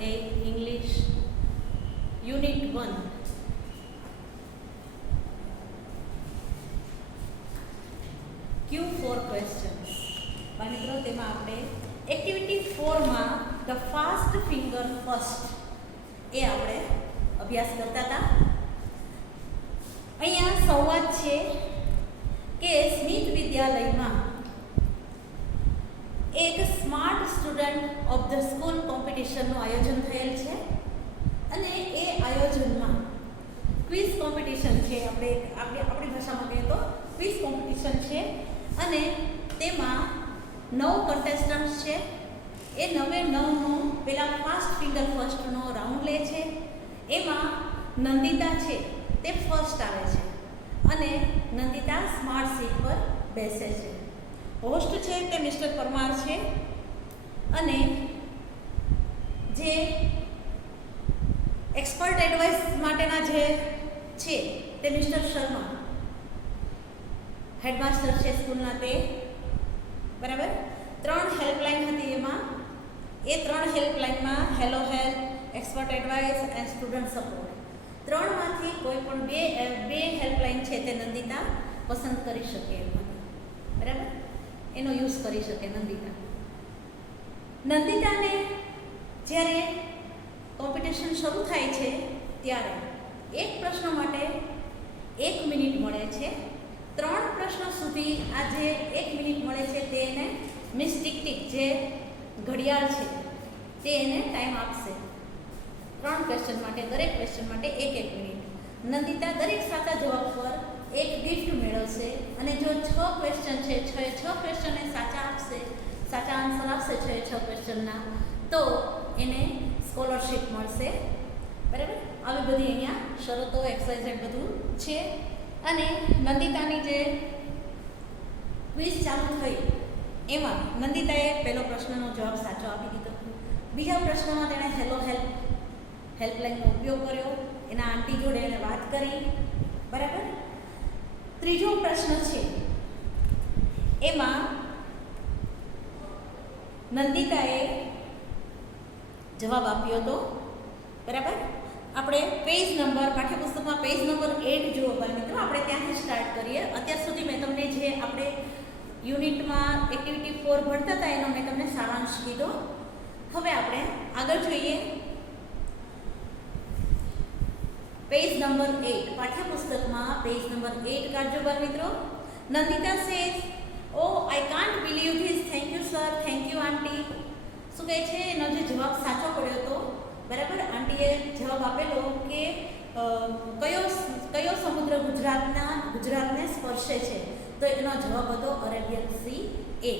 8 English Unit 1. Q4 questions. મિત્રો તેમાં આપણે એક્ટિવિટી 4 માં ધ ફાસ્ટ ફિંગર ફર્સ્ટ એ આપણે અભ્યાસ કરતા હતા. અહીંયા સંવાદ છે કે સ્મિત વિદ્યાલયમાં એક smart student of the school કોમ્પિટિશનનું આયોજન થયેલ છે અને એ આયોજનમાં ક્વિઝ કોમ્પિટિશન છે. આપણી ભાષામાં કહીએ તો ક્વિઝ કોમ્પિટિશન છે અને તેમાં 9 કન્ટેસ્ટન્ટ્સ છે. એ 9નો પેલા ફાસ્ટ ફિંગર ફર્સ્ટનો રાઉન્ડ લે છે. એમાં નંદિતા છે તે ફર્સ્ટ આવે છે અને નંદિતા સ્માર્ટ સીટ પર બેસે છે. હોસ્ટ છે તે મિસ્ટર પરમાર છે અને જે એક્સપર્ટ એડવાઇસ માટેના જે છે તે મિસ્ટર શર્મા હેડમાસ્ટર છે સ્કૂલના તે. બરાબર. 3 હેલ્પલાઇન હતી. એમાં એ 3 હેલ્પલાઇનમાં hello help, expert advice and student support, 3માંથી કોઈ પણ બે હેલ્પલાઇન છે તે નંદિતા પસંદ કરી શકે એમાંથી. બરાબર. એનો યુઝ કરી શકે નંદિતાને જ્યારે કોમ્પિટિશન શરૂ થાય છે ત્યારે એક પ્રશ્ન માટે 1 મિનિટ મળે છે. 3 પ્રશ્નો સુધી આ જે 1 મિનિટ મળે છે તે એને મિસ ટિક જે ઘડિયાળ છે તે એને ટાઈમ આપશે. 3 ક્વેશ્ચન માટે, દરેક ક્વેશ્ચન માટે 1 મિનિટ. નંદિતા દરેક સાચા જવાબ પર એક ગિફ્ટ મેળવશે અને જો 6 ક્વેશ્ચન છે, 6 ક્વેશ્ચનને સાચા આન્સર આપશે 6 ક્વેશ્ચનના, તો એને સ્કોલરશિપ મળશે. બરાબર. આવી બધી અહીંયા શરતો એક્સરસાઇઝ બધું છે. અને નંદિતાની જે ક્વિઝ ચાલુ થઈ એમાં નંદિતાએ પહેલો પ્રશ્નનો જવાબ સાચો આપી દીધો. બીજા પ્રશ્નમાં તેણે હેલો હેલ્પલાઇનનો ઉપયોગ કર્યો. એના આંટી જોડે એને વાત કરી. બરાબર. ત્રીજો પ્રશ્ન છે એમાં નંદિતાએ જવાબ આપ્યો હતો. બરાબર. આપણે પાઠ્યપુસ્તકમાં પેજ નંબર 8 જુઓ મિત્રો. આપણે ત્યાંથી સ્ટાર્ટ કરીએ. અત્યાર સુધી મેં તમને જે આપણે યુનિટમાં એક્ટિવિટી 4 ભણતા હતા એનો મેં તમને સારાંશ કીધો. હવે આપણે આગળ જોઈએ. પેજ નંબર 8 પાઠ્યપુસ્તકમાં પેજ નંબર 8 કાઢજો મિત્રો. Nandita says, oh I can't believe this, thank you sir, thank you aunty. શું કહે છે? એનો જે જવાબ સાચો પડ્યો હતો. બરાબર. આંટીએ જવાબ આપેલો કે કયો સમુદ્ર ગુજરાતને સ્પર્શે છે, તો એનો જવાબ હતો અરેબિયન સી એ.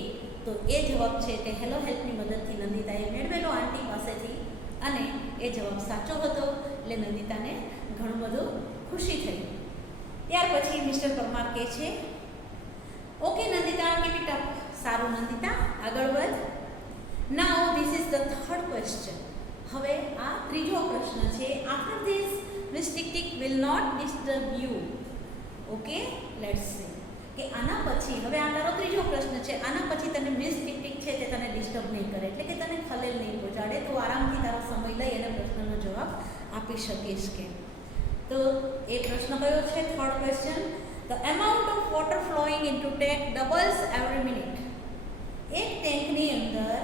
તો એ જવાબ છે તે હેલો હેલ્પની મદદથી નંદિતાએ મેળવેલો આંટી પાસેથી અને એ જવાબ સાચો હતો. એટલે નંદિતાને ઘણું બધું ખુશી થઈ. ત્યાર પછી મિસ્ટર પરમાર કહે છે, okay Nandita, keep it up. સારું નંદિતા, આગળ વધ. Now this is the third question. હવે આ ત્રીજો પ્રશ્ન છે. After this mistake will not disturb you. Okay, let's see કે આના પછી, હવે આ તારો ત્રીજો પ્રશ્ન છે, આના પછી તને મિસ ટિક છે તે તને ડિસ્ટર્બ નહીં કરે, એટલે કે તને ખલેલ નહીં પહોંચાડે. તો આરામથી તારો સમય લઈ અને પ્રશ્નનો જવાબ આપી શકીશ કે. તો એ પ્રશ્ન કયો છે? Third question. The amount of water flowing into tank doubles every minute. એક ટેન્કની અંદર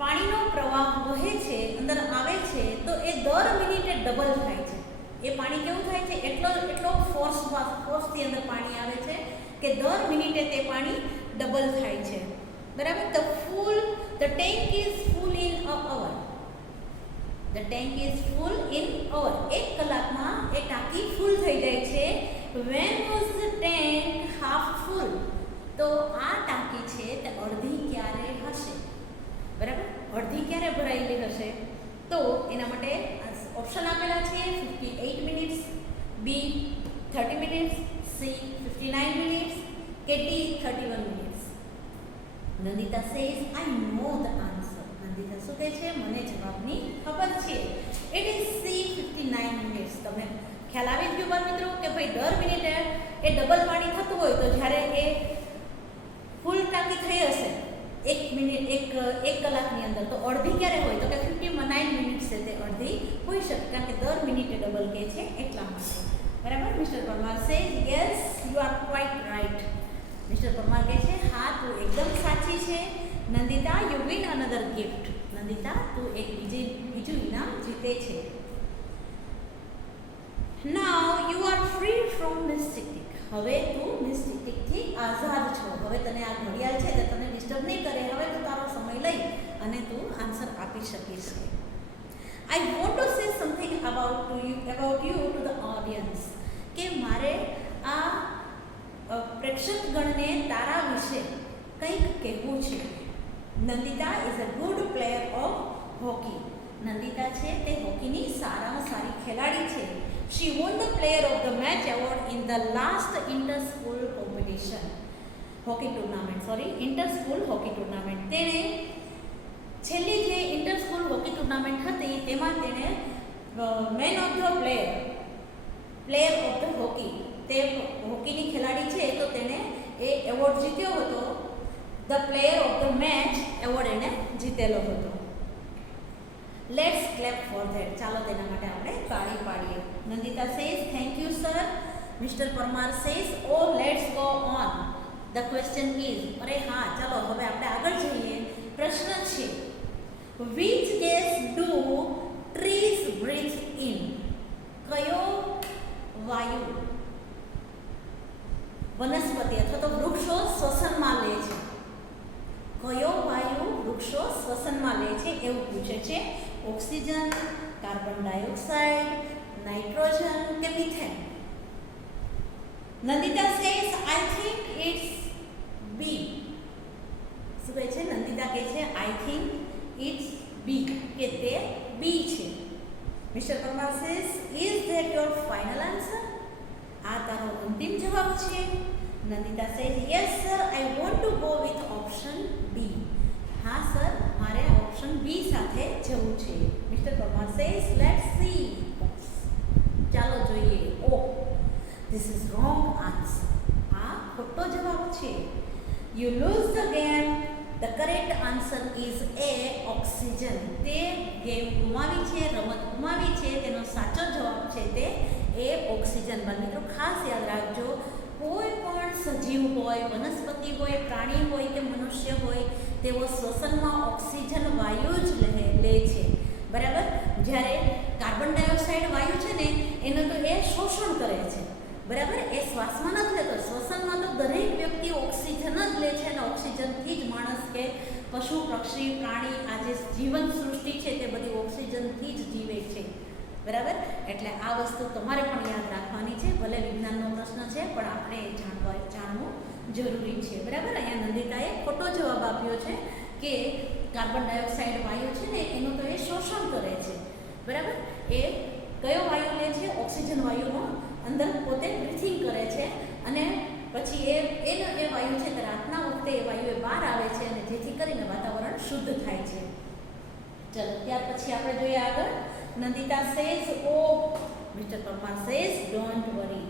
પાણીનો પ્રવાહ વહે છે, અંદર આવે છે, તો એ દર મિનિટે ડબલ થાય છે. એ પાણી કેવું થાય છે? એટલો ફોર્સથી અંદર પાણી આવે છે કે દર મિનિટે તે પાણી ડબલ થાય છે. બરાબર. The tank is full in a hour. The tank is full in hour. 1 કલાકમાં એ ટાંકી ફૂલ થઈ જાય છે. When was the tank half full. તો આ ટાંકી છે તે અડધી ક્યારે હશે? બરાબર. અડધી ક્યારે ભરાયેલી હશે? તો એના માટે ઓપ્શન આપેલા છે 58 minutes, B 30 minutes, C 59 minutes કે D 31 minutes. Nandita says, I know the answer. Nandita શું કહે છે? મને જવાબની ખબર છે. It is C 59 minutes. તમે ખ્યાલ આવી જ ગયો મિત્રો કે ભાઈ દર મિનિટે એ ડબલ પાણી થતું હોય તો જ્યારે એ ફૂલ ટાંકી થઈ હશે એક કલાકની અંદર, તો અડધી ક્યારે હોય તો કે 59 મિનિટ્સ છે તે અડધી હોઈ શકે, કારણ કે દર મિનિટે ડબલ કે છે એટલા માટે. બરાબર. Mister Parmar says yes you are quite right. Mister Parmar કહે છે હા તું એકદમ સાચી છે. Nandita you win another gift. Nandita તું એક બીજું ઇનામ જીતે છે. Now you are free from mistake. હવે તું મિસ્ટેકથી આઝાદ છો. હવે તને આ ઘડિયાળ છે તે તને ડિસ્ટર્બ નહીં કરે. હવે તું તારો સમય લઈ અને તું આન્સર આપી શકીશ. આઈ want to say something about you to the audience. કે મારે આ પ્રેક્ષકગણને તારા વિશે કંઈક કહેવું છે. Nandita is a good player of hockey. Nandita છે તે હોકીની સારામાં સારી ખેલાડી છે. She won the Player of the Match award in the last inter-school competition. Inter-school hockey tournament. તેણે છેલ્લી જે ઇન્ટર-સ્કૂલ હોકી ટુર્નામેન્ટ હતી તેમાં તેણે man of the player of the hockey, તે હોકીની ખેલાડી છે તો તેણે એ એવોર્ડ જીત્યો હતો. The player of the match award એણે જીતેલો હતો. Let's clap for that. ચાલો તેના માટે આપણે તાળી પાડીએ. Nandita says thank you sir. Mister Parmar says oh let's go on. The question is, અરે હા ચાલો હવે આપણે આગળ જઈએ. પ્રશ્ન છે which gas do trees breathe in? કયો વાયુ વનસ્પતિ અથવા તો વૃક્ષો શ્વસનમાં લે છે? કયો વાયુ વૃક્ષો શ્વસનમાં લે છે એવું પૂછે છે. ઓક્સિજન, કાર્બન ડાયોક્સાઇડ, નાઇટ્રોજન કે methane? Nandita says I think it's B. શું કહે છે? નંદિતા કહે છે આઈ થિંક ઇટ્સ બી, કે તે બી છે. Mister Parmar says is that your final answer? આ તારો અંતિમ જવાબ છે? Nandita says yes sir I want to go with option B. હા સર મારે ઓપ્શન બી સાથે જવું છે. Mister Parmar says let's see. ચાલો જોઈએ. Oh this is wrong answer. આ ખોટો જવાબ છે. You lose the game. The correct answer is a oxygen. તે ગેમ ગુમાવી છે, રમત ગુમાવી છે. તેનો સાચો જવાબ છે તે એ ઓક્સિજન. મિત્રો ખાસ યાદ રાખજો, કોઈ પણ સજીવ હોય, વનસ્પતિ હોય, પ્રાણી હોય કે મનુષ્ય હોય, તેઓ શ્વસનમાં ઓક્સિજન વાયુ જ લે છે. બરાબર. જ્યારે કાર્બન ડાયોક્સાઇડ વાયુ છે ને એનું તો એ શોષણ કરે છે. બરાબર. એ શ્વાસમાં નથી લેતો. શ્વસનમાં તો દરેક વ્યક્તિ ઓક્સિજન જ લે છે અને ઓક્સિજનથી જ માણસ કે પશુ, પક્ષી, પ્રાણી, આ જે જીવન સૃષ્ટિ છે તે બધી ઓક્સિજનથી જ જીવે છે. બરાબર. એટલે આ વસ્તુ તમારે પણ યાદ રાખવાની છે. ભલે વિજ્ઞાનનો પ્રશ્ન છે પણ આપણે જાણવું જરૂરી છે. બરાબર. અહીંયા નંદિતાએ ખોટો જવાબ આપ્યો છે કે કાર્બન ડાયોક્સાઇડ વાયુ છે ને એનું તો એ શોષણ કરે છે. બરાબર. એ કયો વાયુ લે છે? ઓક્સિજન વાયુનો અંદર પોતે બ્રીથિંગ કરે છે અને પછી એ વાયુ છે તે રાતના વખતે એ વાયુ એ બહાર આવે છે અને જેથી કરીને વાતાવરણ શુદ્ધ થાય છે. ચલો ત્યાર પછી આપણે જોઈએ આગળ. Nandita says oh mister Parmar says don't worry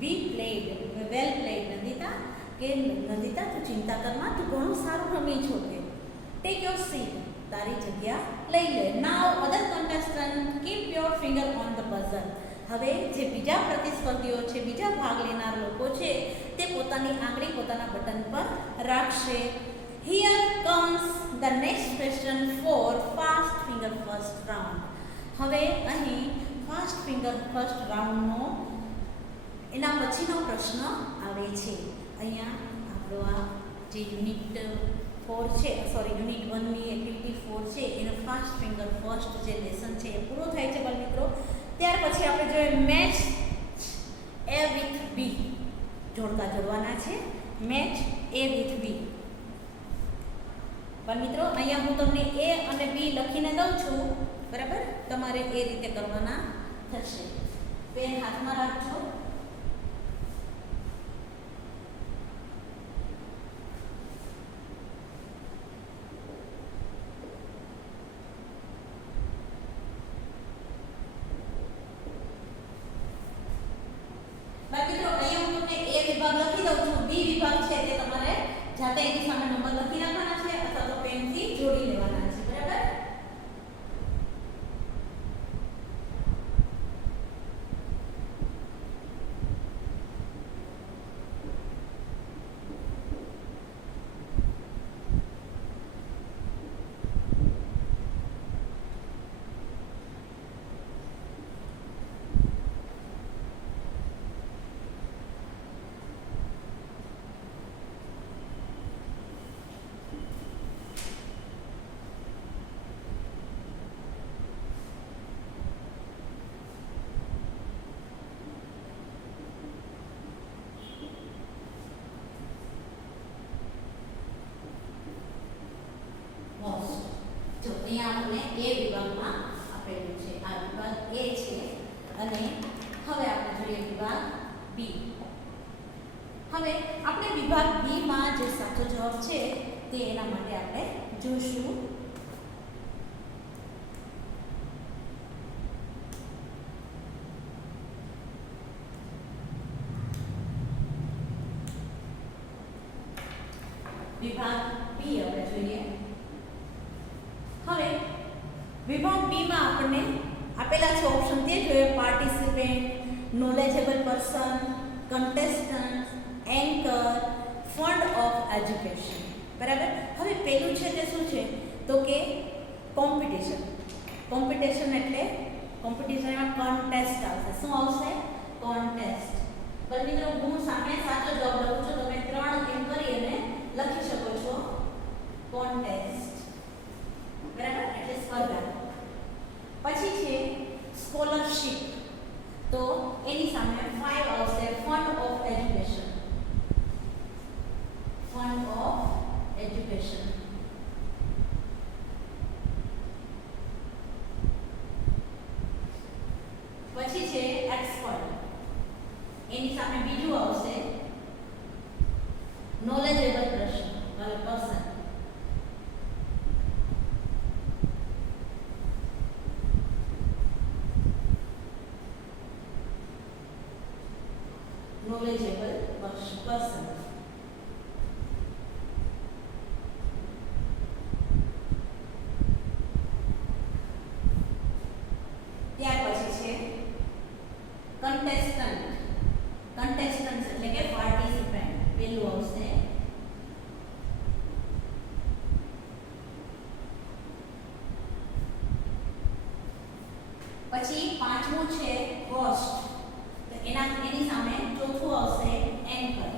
we played well played. Nandita કે નંદિતા તું ચિંતા કરમાં, તું ઘણું સારું રમી છો. કે ટેક યોર સીટ. તારી જગ્યા લઈ લે. Now other contestant keep your finger on the buzzer. હવે જે બીજા પ્રતિસ્પર્ધીઓ છે, બીજા ભાગ લેનાર લોકો છે, તે પોતાની આંગળી પોતાના બટન પર રાખશે. Here comes the next question for fast finger first round. હવે અહીં ફાસ્ટ ફિંગર ફર્સ્ટ રાઉન્ડનો એના પછીનો પ્રશ્ન આવે છે. અહીંયા આપણો આ જે યુનિટ 4 છે, યુનિટ 1ની એક્ટિવિટી 4 છે, એનો ફાસ્ટ ફિંગર ફર્સ્ટ જે લેસન છે એ પૂરો થાય છે બાળ મિત્રો. ત્યાર પછી આપણે જોઈએ મેચ એ વિથ બી. જોડકા જોડવાના છે. Match A with B. પણ મિત્રો અહીંયા હું તમને એ અને બી લખીને દઉં છું. બરાબર. તમારે એ રીતે કરવાના થશે. પેન હાથમાં રાખજો. બાકી મિત્રો અહીંયા હું તમને એ વિભાગ લખી દઉં છું. બી વિભાગ છે તે તમારે જાતે એની સામે નંબર લખી નાખવાના છે અથવા તો પેનથી જોડી લેવાના છે. બરાબર. જો અહીંયા આપણે એ વિભાગમાં આપેલું છે. આ વિભાગ એ છે અને હવે આપણે જોઈએ વિભાગ બી. હવે આપણે વિભાગ બી માં જે સાચો જવાબ છે તે એના માટે આપણે જોશું. વિભાગ બી આપણે જોઈએ. હવે વિભાગ બી માં આપણને આપેલા છે ઓપ્શન તે જોઈએ participant, knowledgeable person, contestant, anchor, fund of education. બરાબર. હવે પેલું છે તે શું છે તો કે કોમ્પિટિશન. કોમ્પિટિશન એટલે કોમ્પિટિશનમાં કોન્ટેસ્ટ આવશે. શું આવશે? કોન્ટેસ્ટ. પણ મિત્રો હું સામે સાચો જવાબ લખું છું. તમે 3 એમ કરી અને લખી શકો છો કોન્ટેસ્ટ. બરાબર. એટલે સ્પર્ધા. પછી છે સ્કોલરશિપ. તો એની સામે 5 આવશે fund of education. Fund of education. પછી છે એક્સપર્ટ. એની સામે બીજું આવશે નોલેજેબલ પર્સન. knowledgeable person. ત્યાર પછી છે contestant. contestants એટલે કે પાર્ટિસિપન્ટ. પેલું આવશે પછી પાંચમું છે હોસ્ટ. તો એની સામે ચોથું આવશે એન્કર.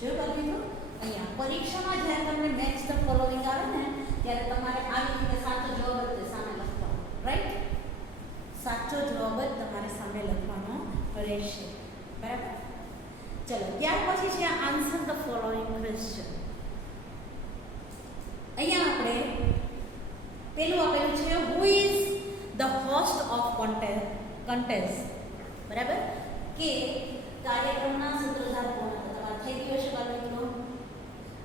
જો મિત્રો અહીંયા પરીક્ષામાં જ્યારે તમને મેચ ધ ફોલોઇંગ આવે ને ત્યારે તમારે આવી રીતે સાચો જવાબ જ સામે લખવાનો. રાઈટ. સાચો જવાબ જ તમારે સામે લખવાનો રહેશે. બરાબર. ચલો ત્યાર પછી છે આન્સર ધ ફોલોઇંગ ક્વેશ્ચન. અહીંયા આપણે પેલું આપેલું છે who is the host of contest. બરાબર. કે કાર્યક્રમના સૂત્રધાર કોણ હતા? તમારે થઈ ગયું હશે બાળ મિત્રો.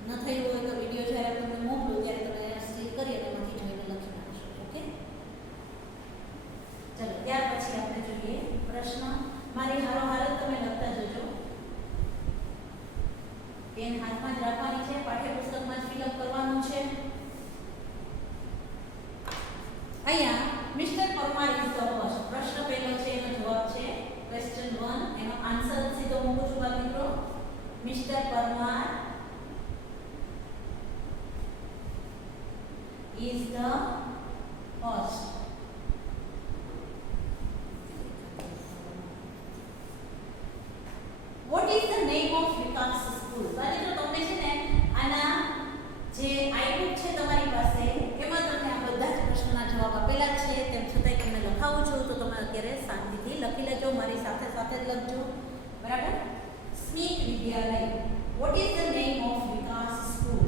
ન થયું હોય તો વિડીયો જ્યારે તમને મોકલું ત્યારે તમે સ્ટીક કરી અને એમાંથી જોઈને લખી નાખશો. ઓકે. ચલો ત્યાર પછી આપણે જોઈએ પ્રશ્ન. મારી હારોહાર તમે લખતા જજો. પેન હાથમાં જ રાખવાની છે. પાઠ્યપુસ્તકમાં જ ફિલઅપ કરવાનું છે. અહીંયા mister Parmar is the host. પ્રશ્ન પહેલો છે એનો જવાબ છે ક્વેશ્ચન 1. એનો આન્સર સીધો મૂકું છું બાળ મિત્રો. Mister Parmar is the host. What is the name of Vikas School? બાળકો તમને છે ને આના જે આઈબુક છે તમારી પાસે એમાં તમને આ બધા જ પ્રશ્નોના જવાબ આપેલા છે. તેમ છતાંય તમને લખાવું છું તો તમે અત્યારે શાંતિથી લખી લેજો. મારી સાથે સાથે જ લખજો. બરાબર. સ્મિત વિદ્યાલય. What is the name of Vikas School?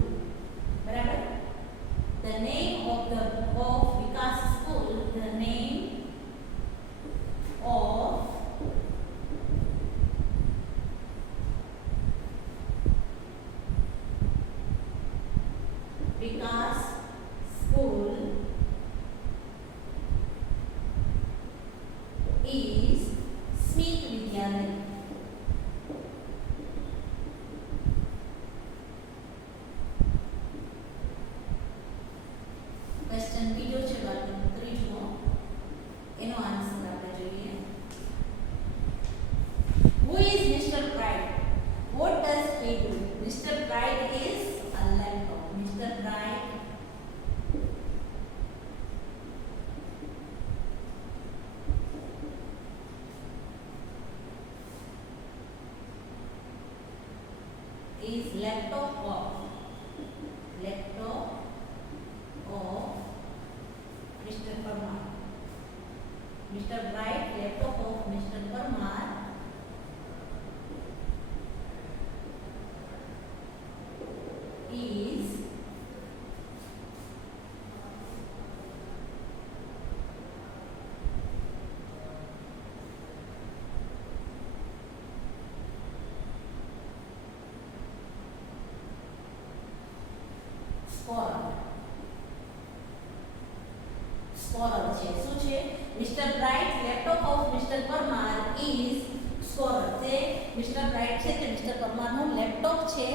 બરાબર. The name of Vikas School. The name of Vikas School is Smith Vidyalaya. laptop of Mr. Parmar. Mr. Bright, laptop of Mr. Parmar is scorer છે. શું છે? Mister bright laptop of mister Parmar is scorer. તે mister bright છે તે mister પરમારનું laptop છે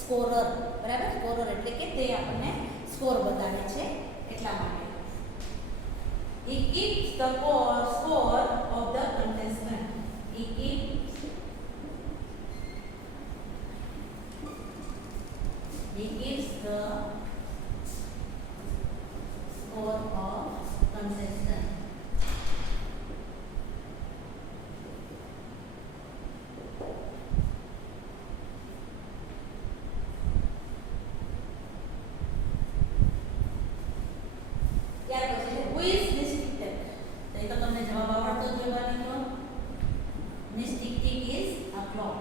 scorer. બરાબર? Scorer એટલે કે તે આપણને સ્કોર બતાવે છે એટલા માટે. He keeps the score of the contestant. He keeps the score of contestant. ત્યાર પછી who is this tic-tac? તો એ તો તમને જવાબ આવડતો જ હોય મિત્રો. This tic-tac is a clock.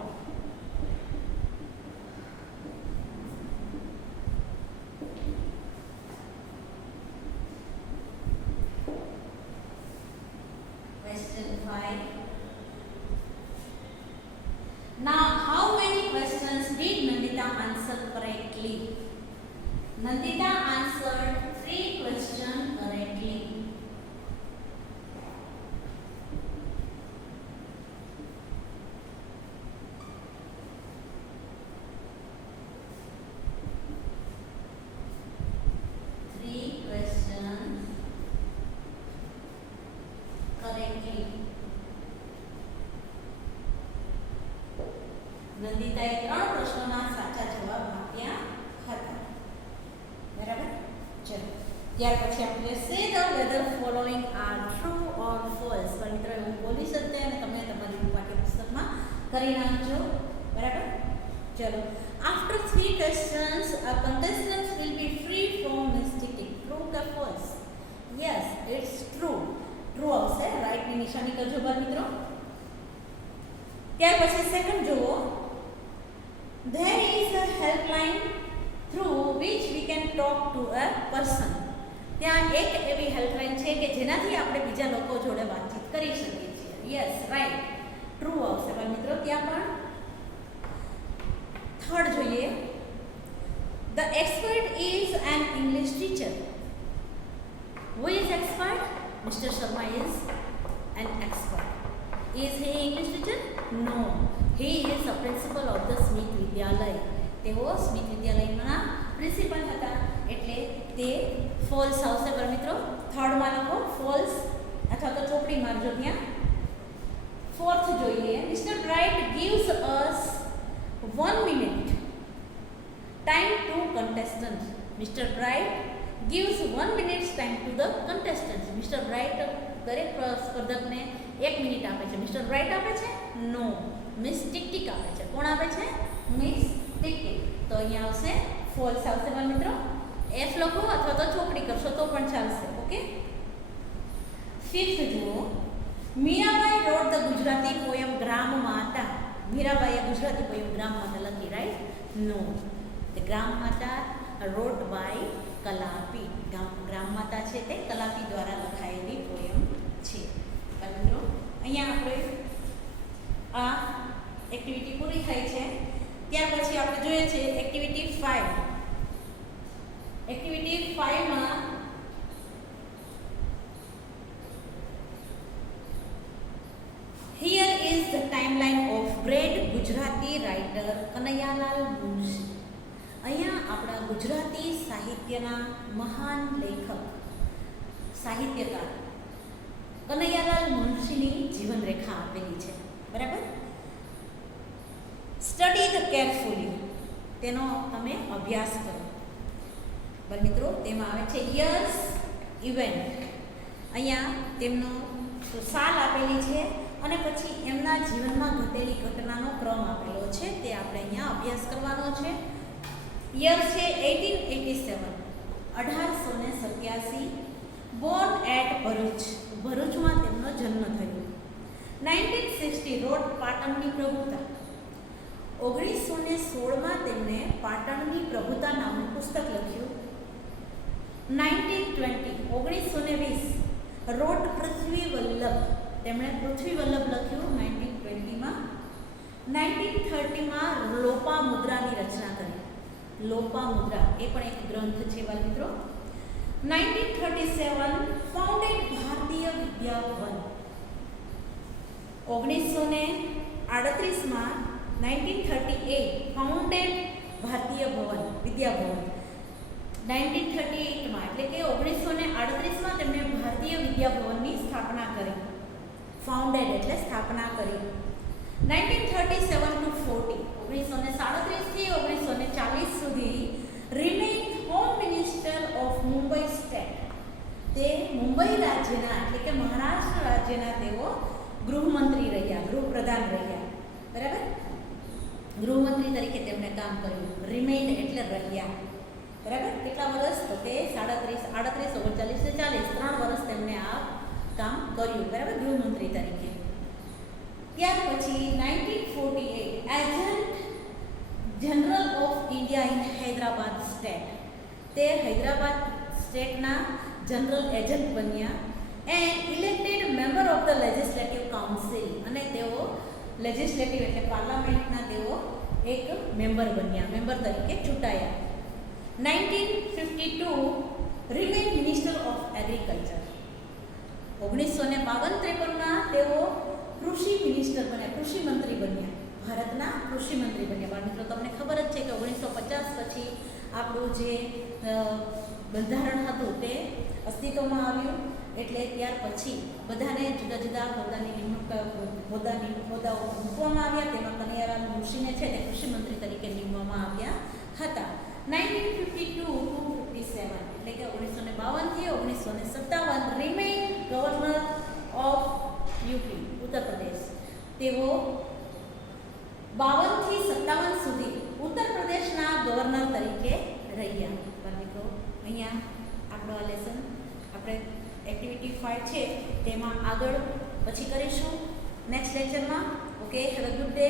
Question 5. Now, how many questions did Nandita answer correctly? Nandita answered 3 questions correctly. નંદિતાએ 3 પ્રશ્નોના સાચા જવાબ આપ્યા હતા. બરાબર? ચલો ત્યાર પછી આપણે say the whether following are true or false. પણ મિત્રો એવું બોલી શકते અને તમે તમારી પાઠ્યપુસ્તકમાં કરી નાખજો. બરાબર? ચલો after 3 questions a contestant will be free from mistake. True કે false? Yes, it's true. True આવશે. રાઈટની નિશાની કરજો બાર મિત્રો. ત્યાર પછી સેકન્ડ જુઓ. There is a helpline through which we can talk to a person. ત્યાં એક એવી હેલ્પલાઇન છે કે જેનાથી આપણે બીજા લોકો જોડે વાતચીત કરી શકીએ છીએ. યસ, રાઈટ, ટ્રુ આવશે. પણ મિત્રો ત્યાં પણ થર્ડ જોઈએ. The expert is an English teacher. Who is expert? Mr. Sharma is an expert. Is he English teacher? No. He is a principal of the Smith Vidyalaya. તેઓ Smith વિદ્યાલયના principal હતા એટલે તે ફોલ્સ આવશે. પર મિત્રો થર્ડમાં લખો ફોલ્સ અથવા તો ચોપડી મારજો ત્યાં. ફોર્થ જોઈએ. Mister bright gives us 1 minute time to contestants. Mr. Bright gives 1 minute time to the contestants. Mr. Bright દરેક સ્પર્ધકને 1 મિનિટ આપે છે. મિસ્ટર બ્રાઇટ આપે છે? નો. મિસ ટિક-ટિક આપે છે. કોણ આપે છે? Miss tick-tick. તો અહીંયા આવશે ફોલ્સ આવશે. પણ મિત્રો એફ લખો અથવા તો ચોપડી કરશો તો પણ ચાલશે. ઓકે. ફિફ્થ જુઓ. Mirabai wrote the Gujarati poem Gram Mata. મીરાબાઈએ ગુજરાતી પોયમ ગ્રામ માતા લખી. રાઈટ? નો. ધ ગ્રામ માતા રોડ બાય કલાપી. ગ્રામ માતા છે તે કલાપી દ્વારા લખાયેલી પોયમ છે. પણ મિત્રો અહીંયા આપણે આ એક્ટિવિટી પૂરી થઈ છે. ત્યાર પછી આપણે જોઈએ છે એક્ટિવિટી 5. એક્ટિવિટી 5 માં Here is the timeline of great Gujarati writer Kanaiyalal Munshi. અહીંયા આપણા ગુજરાતી સાહિત્યના મહાન લેખક સાહિત્યકાર કનૈયાલાલ મુનશીની જીવનરેખા આપેલી છે. બરાબર? Study the carefully. તેનો તમે અભ્યાસ કરો. બરાબર મિત્રો? તેમાં આવે છે યર્સ ઇવેન્ટ. અહીંયા તેમનો સાલ આપેલી છે અને પછી એમના જીવનમાં ઘટેલી ઘટનાનો ક્રમ આપેલો છે, તે આપણે અહીંયા અભ્યાસ કરવાનો છે. યર છે 1887, 1887. બોર્ન એટ ભરૂચ, ભરૂચમાં તેમનો જન્મ થયો. 1960 રોડ પાટણની પ્રભુતા, 1916માં તેમણે પાટણની પ્રભુતા નામનું પુસ્તક લખ્યું. 1920 1920 રોડ પૃથ્વી વલ્લભ, તેમણે પૃથ્વી વલ્લભ લખ્યું 1920માં. 1930માં લોપામુદ્રાની રચના કરી. લોપામુદ્રા એ પણ એક ગ્રંથ છે વાલા મિત્રો. 1937 ફાઉન્ડેડ ભારતીય વિદ્યાભવન. 1938માં 1938 ફાઉન્ડેડ ભારતીય ભવન વિદ્યાભવન. 1938માં એટલે કે 1938માં તેમણે ભારતીય વિદ્યાભવનની સ્થાપના કરી. ફાઉન્ડેડ એટલે સ્થાપના કરી. 1937 to 40 1937 થી 1940 સુધી remain home minister of Mumbai state. તે મુંબઈ રાજ્યના એટલે કે મહારાષ્ટ્ર રાજ્યના તેઓ ગૃહમંત્રી રહ્યા, ગૃહપ્રધાન રહ્યા. બરાબર, ગૃહમંત્રી તરીકે તેમણે કામ કર્યું. રિમેઇન એટલે રહ્યા. બરાબર, કેટલા વર્ષ? તો કે 38 39 39 40 3 વર્ષ તેમણે આ કામ કર્યું. બરાબર, ગૃહમંત્રી તરીકે. ત્યાર પછી 1948 agent general of India in Hyderabad state. તે હૈદરાબાદ સ્ટેટના જનરલ એજન્ટ બન્યા. And elected member of the legislative council, અને તેઓ લેજિસ્લેટિવ એટલે પાર્લામેન્ટના તેઓ એક મેમ્બર બન્યા, મેમ્બર તરીકે ચૂંટાયા. 1952 રિમેઇન મિનિસ્ટર ઓફ એગ્રીકલ્ચર. 1952-53માં તેઓ કૃષિ મિનિસ્ટર બન્યા, કૃષિ મંત્રી બન્યા, ભારતના કૃષિ મંત્રી બન્યા. બાળ મિત્રો તમને ખબર જ છે કે 1950 પછી આપણું જે બંધારણ હતું તે અસ્તિત્વમાં આવ્યું. એટલે ત્યાર પછી બધાને જુદા જુદા હોદ્દાઓ મૂકવામાં આવ્યા. તેમાં કનૈયાલાલ મુનશીને છે તે કૃષિ મંત્રી તરીકે નીમવામાં આવ્યા હતા. 1952 to 57 એટલે કે 1952 થી 1957 remain governor of UP Uttar Pradesh. તેઓ 52 થી 57 સુધી ઉત્તર પ્રદેશના ગવર્નર તરીકે રહ્યા. મિત્રો અહીંયા આપણો આ લેસન આપણે એક્ટિવિટી 5 છે તેમાં આગળ પછી કરીશું નેક્સ્ટ લેક્ચરમાં. Okay, have a good day.